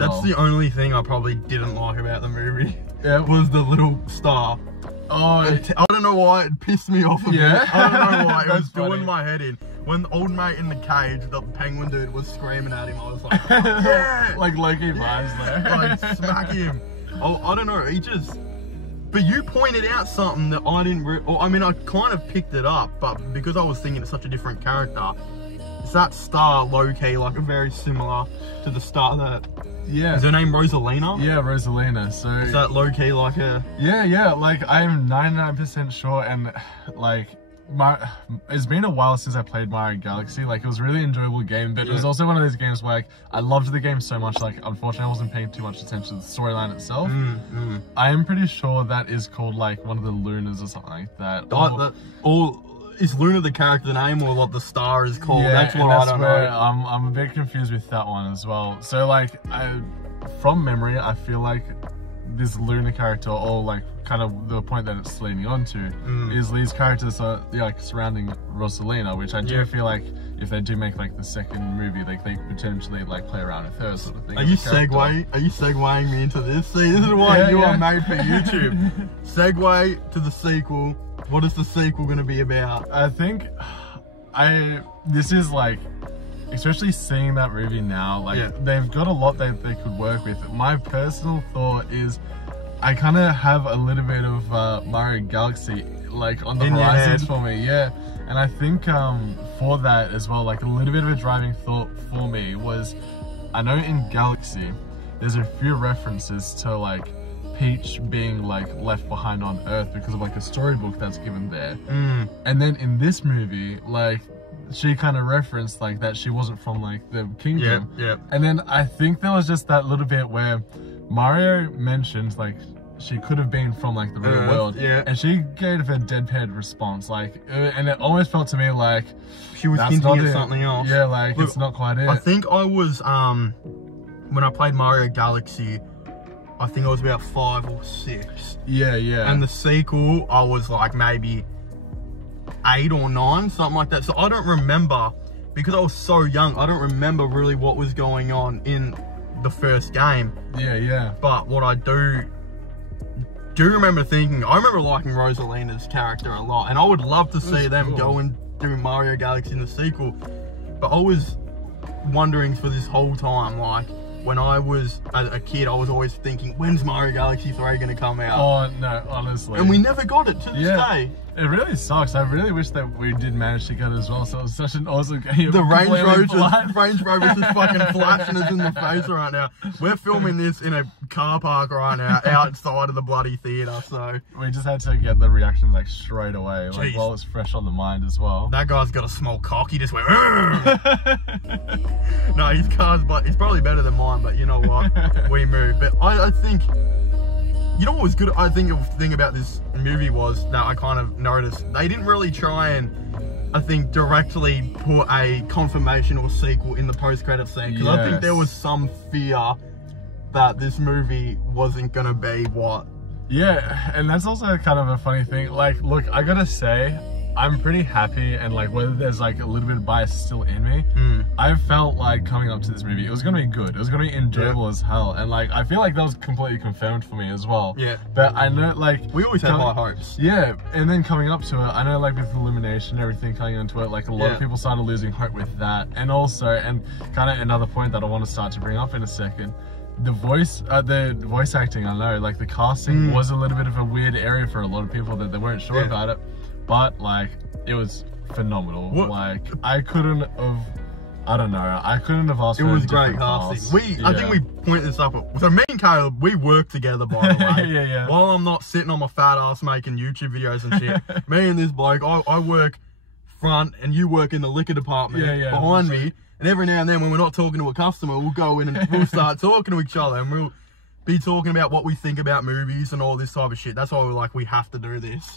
as well. That's the only thing I probably didn't like about the movie. Yeah. Was the little star. Oh, I don't know why it pissed me off a bit. I don't know why. It was funny. doing my head in. When the old mate in the cage, the penguin dude, was screaming at him, I was like, yeah! like Loki vibes there. Like, smack him. I don't know, he just... But you pointed out something that I didn't... I mean, I kind of picked it up, but because I was thinking it's such a different character, is that star low-key, like, very similar to the star that... Yeah. Is her name Rosalina? Yeah, Rosalina. So is that low-key like a... Yeah, like I'm 99% sure, and like it's been a while since I played Mario Galaxy. Like, it was a really enjoyable game, but it was also one of those games where like, I loved the game so much, like unfortunately I wasn't paying too much attention to the storyline itself. I am pretty sure that is called like one of the Lunas or something like that. Is Luna the character name, or what the star is called? Yeah, that's what I don't know. I'm a bit confused with that one as well. So like, from memory, I feel like this Luna character, or like kind of the point that it's leading on to, is these characters are like surrounding Rosalina, which I do feel like if they do make like the second movie, like they potentially like play around with her sort of thing. Are you segueing me into this? See, this is why you are made for YouTube. Segue to the sequel. What is the sequel going to be about? I think this is like, especially seeing that movie now, like they've got a lot that they could work with. My personal thought is I kind of have a little bit of Mario Galaxy like on the horizons for me, and I think for that as well, like a little bit of a driving thought for me was, I know in Galaxy there's a few references to like Peach being like left behind on Earth because of like a storybook that's given there, and then in this movie, like she kind of referenced like that she wasn't from like the kingdom, and then I think there was just that little bit where Mario mentioned like she could have been from like the real world, and she gave a deadpan response, like, and it almost felt to me like she was hinting at something else. Yeah, like look, it's not quite it. I think I was when I played Mario Galaxy, I think I was about 5 or 6. Yeah. And the sequel, I was like maybe 8 or 9, something like that. So I don't remember, because I was so young, I don't remember really what was going on in the first game. Yeah. But what I do remember thinking, I remember liking Rosalina's character a lot, and I would love to see them go and do Mario Galaxy in the sequel. But I was wondering for this whole time, like, when I was a kid, I was always thinking, when's Mario Galaxy 3 going to come out? Oh, no, honestly. And we never got it to this day. It really sucks. I really wish that we did manage to get it as well. So it was such an awesome game. The Range Rover's just fucking flashing us in the face right now. We're filming this in a car park right now, outside of the bloody theatre, so... We just had to get the reaction like straight away, like while it's fresh on the mind as well. That guy's got a small cock, he just went... No, his car's, but it's probably better than mine, but you know what? We move. But I think... You know what was good? I think the thing about this movie was that I kind of noticed they didn't really try and, I think, directly put a confirmation or sequel in the post-credit scene, because I think there was some fear that this movie wasn't gonna be what. Yeah, and that's also kind of a funny thing. Like, look, I gotta say, I'm pretty happy, and like whether there's like a little bit of bias still in me, I felt like coming up to this movie, it was gonna be good. It was gonna be enjoyable as hell, and like I feel like that was completely confirmed for me as well. But I know, like, we always had high hopes. Yeah, and then coming up to it, I know like with Illumination and everything coming into it, like a lot of people started losing hope with that, and also, and kind of another point that I want to start to bring up in a second. The voice acting, I know, like the casting was a little bit of a weird area for a lot of people that they weren't sure about it. But like, it was phenomenal. Like, I couldn't have asked for a different cast. I think we point this up. So me and Caleb, we work together, by the way. While I'm not sitting on my fat ass making YouTube videos and shit. Me and this bloke, I work front and you work in the liquor department behind me. And every now and then when we're not talking to a customer, we'll go in and we'll start talking to each other, and we'll be talking about what we think about movies and all this type of shit. That's why we're like, we have to do this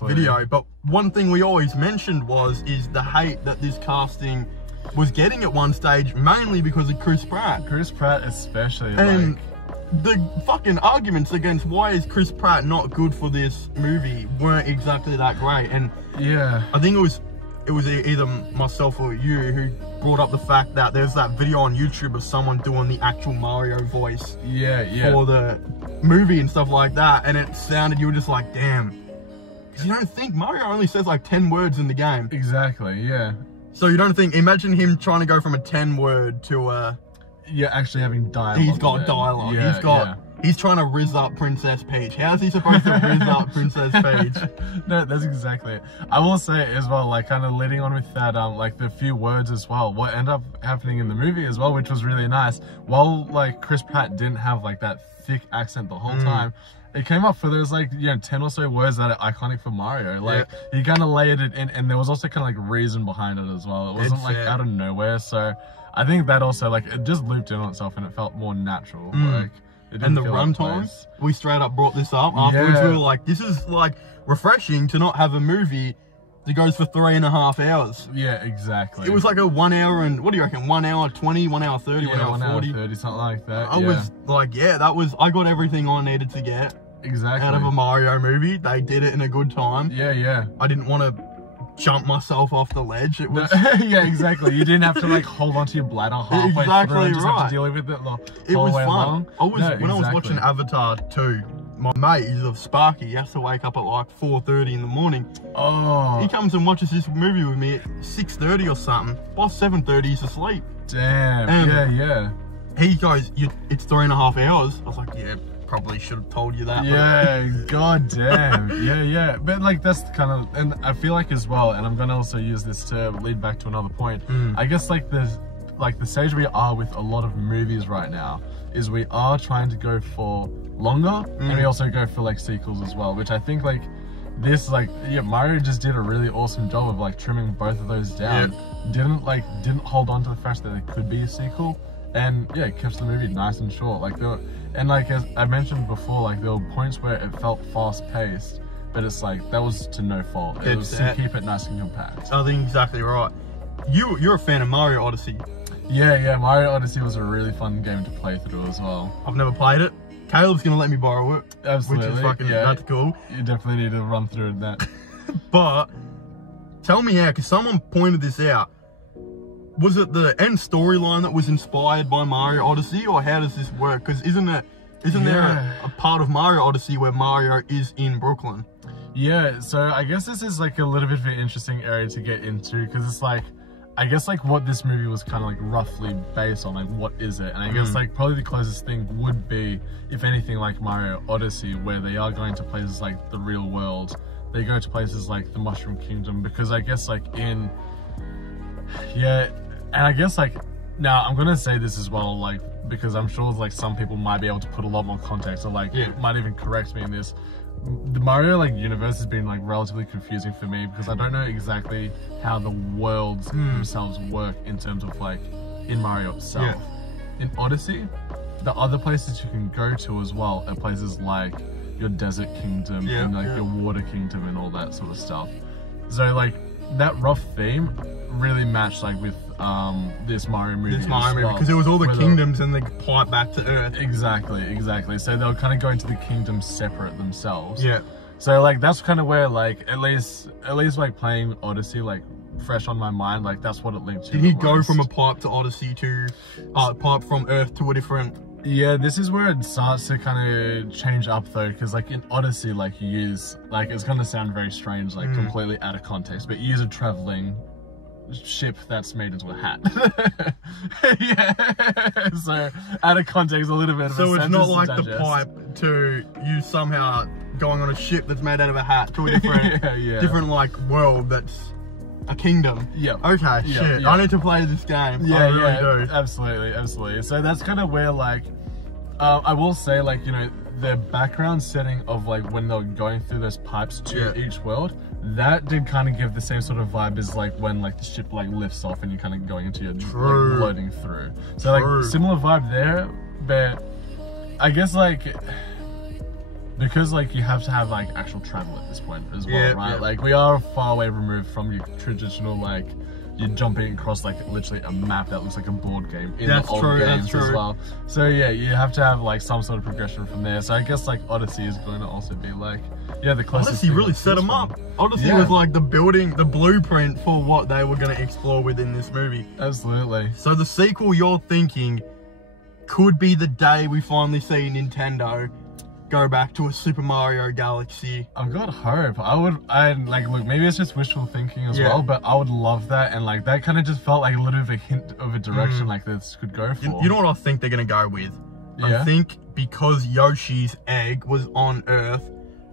video. But one thing we always mentioned is the hate that this casting was getting at one stage, mainly because of Chris Pratt. Chris Pratt especially. And the fucking arguments against why is Chris Pratt not good for this movie weren't exactly that great. And I think it was either myself or you who brought up the fact that there's that video on YouTube of someone doing the actual Mario voice. Yeah. For the movie and stuff like that, and it sounded, you were just like, damn. Because you don't think Mario only says like 10 words in the game. Exactly, yeah. So you don't think, imagine him trying to go from a 10 word to yeah, actually having dialogue. He's got dialogue. Yeah, he's trying to rizz up Princess Peach. How is he supposed to rizz up Princess Peach? No, that's exactly it. I will say as well, like kind of leading on with that, like the few words as well, what ended up happening in the movie as well, which was really nice. While like Chris Pratt didn't have like that thick accent the whole time, it came up for those like, you know, 10 or so words that are iconic for Mario. Like he kind of layered it in, and there was also kind of like reason behind it as well. It wasn't like out of nowhere. So I think that also like it just looped in on itself and it felt more natural. Like and the runtime, we straight up brought this up afterwards. We were like, this is like refreshing to not have a movie that goes for 3.5 hours. Yeah, exactly. It was like a 1 hour and, what do you reckon, 1 hour 20, 1 hour 30, 1 hour 40? 30, something like that. I was like, I got everything I needed to get out of a Mario movie. They did it in a good time. Yeah. I didn't want to jump myself off the ledge. It was yeah, exactly. You didn't have to like hold onto your bladder halfway through and just have to deal with it the whole way along. When I was watching Avatar 2, my mate is of Sparky. He has to wake up at like 4:30 in the morning. Oh. He comes and watches this movie with me at 6:30 or something. By 7:30 he's asleep. Damn. Yeah. He goes, it's 3.5 hours. I was like, yeah, probably should have told you that. Yeah, god damn. Yeah. But like that's kind of, and I feel like as well, and I'm gonna also use this to lead back to another point. I guess like the stage we are with a lot of movies right now is we are trying to go for longer, and we also go for like sequels as well, which I think like this, like, yeah, Mario just did a really awesome job of like trimming both of those down. Didn't hold on to the fact that it could be a sequel, and yeah, it kept the movie nice and short. Like there were, and like as I mentioned before, like there were points where it felt fast paced, but it's like that was to no fault. It was to keep it nice and compact. I think exactly right. You're a fan of Mario Odyssey. Yeah, Mario Odyssey was a really fun game to play through as well. I've never played it. Caleb's gonna let me borrow it. Absolutely. Which is fucking, that's cool. You definitely need to run through that. But, tell me how, because someone pointed this out. Was it the end storyline that was inspired by Mario Odyssey, or how does this work? Because isn't there a part of Mario Odyssey where Mario is in Brooklyn? Yeah, so I guess this is like a little bit of an interesting area to get into, because it's like, I guess like what this movie was kind of like roughly based on, like what is it? And I guess like probably the closest thing would be, if anything, like Mario Odyssey, where they are going to places like the real world. They go to places like the Mushroom Kingdom, because I guess like and I guess like, now I'm gonna say this as well, like, because I'm sure like some people might be able to put a lot more context, or like might even correct me in this. The Mario like universe has been like relatively confusing for me, because I don't know exactly how the worlds themselves work in terms of like in Mario itself. In Odyssey, the other places you can go to as well are places like your desert kingdom and like your water kingdom and all that sort of stuff. So like that rough theme really matched like with this Mario movie. Because it was all the kingdoms and the pipe back to Earth. Exactly. So they'll kind of go into the kingdoms separate themselves. Yeah. So like that's kind of where like at least like playing Odyssey like fresh on my mind, like that's what it linked to. Did he go from a pipe to Odyssey to pipe from Earth to a different? Yeah, this is where it starts to kind of change up though, because like in Odyssey, like you use, like it's gonna sound very strange, like completely out of context, but you use a traveling ship that's made into a hat. Yeah, so out of context a little bit. So it's not like the pipe to you somehow going on a ship that's made out of a hat to a different, different like world that's a kingdom. Okay, shit. I need to play this game. I really do. Absolutely. So that's kind of where like, I will say like, you know, the background setting of like when they're going through those pipes to each world, that did kind of give the same sort of vibe as like when like the ship like lifts off and you're kind of going into your like, loading through. So like similar vibe there, but I guess like, because like you have to have like actual travel at this point as well, right? Like we are far away removed from your traditional like you're jumping across like literally a map that looks like a board game in That's the old true, games that's true. as well. So yeah, you have to have like some sort of progression from there. So I guess like Odyssey is going to also be like, yeah, the closest. Odyssey really set them up. Odyssey was like the blueprint for what they were going to explore within this movie. Absolutely. So the sequel you're thinking could be the day we finally see Nintendo go back to a Super Mario Galaxy. I've got hope. Look, maybe it's just wishful thinking as well, but I would love that, and like that kind of just felt like a little bit of a hint of a direction like this could go for. You know what I think they're gonna go with? I think because Yoshi's egg was on Earth,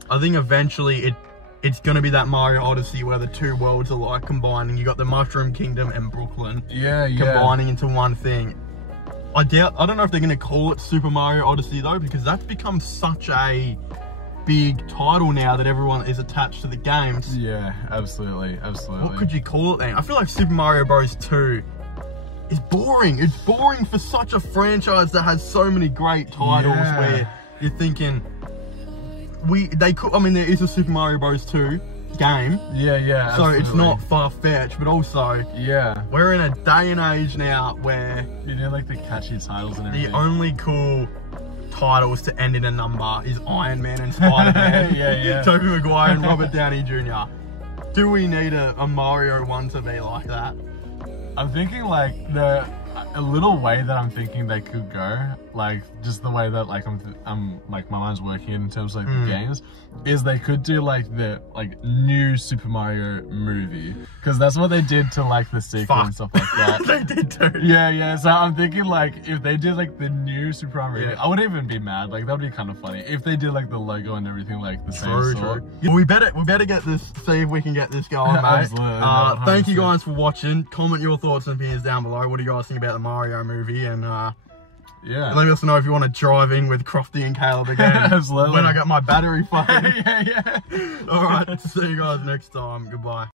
I think eventually it's gonna be that Mario Odyssey where the two worlds are like combining. You got the Mushroom Kingdom and Brooklyn combining into one thing. I don't know if they're going to call it Super Mario Odyssey though, because that's become such a big title now that everyone is attached to the games. Yeah, absolutely. What could you call it then? I feel like Super Mario Bros. 2 is boring. It's boring for such a franchise that has so many great titles where you're thinking, there is a Super Mario Bros. 2 game. Yeah, so absolutely. It's not far-fetched, but also we're in a day and age now where you know, like the catchy titles and everything. The only cool titles to end in a number is Iron Man and Spider-Man. Tobey Maguire and Robert Downey Jr. Do we need a Mario one to be like that? I'm thinking like a little way that I'm thinking they could go, like just the way that like I'm like my mind's working in terms of like the games, is they could do like the new Super Mario movie, because that's what they did to like the sequel and stuff like that. They did too. Yeah. So I'm thinking like if they did like the new Super Mario movie, I wouldn't even be mad. Like that would be kind of funny if they did like the logo and everything like the same sort. Well, we better get this. See if we can get this going, mate. Absolutely. Thank you guys for watching. Comment your thoughts and opinions down below. What do you guys think about the Mario movie? And let us know if you want to drive in with Crofty and Caleb again. Absolutely. When I get my battery phone. yeah. All right. See you guys next time. Goodbye.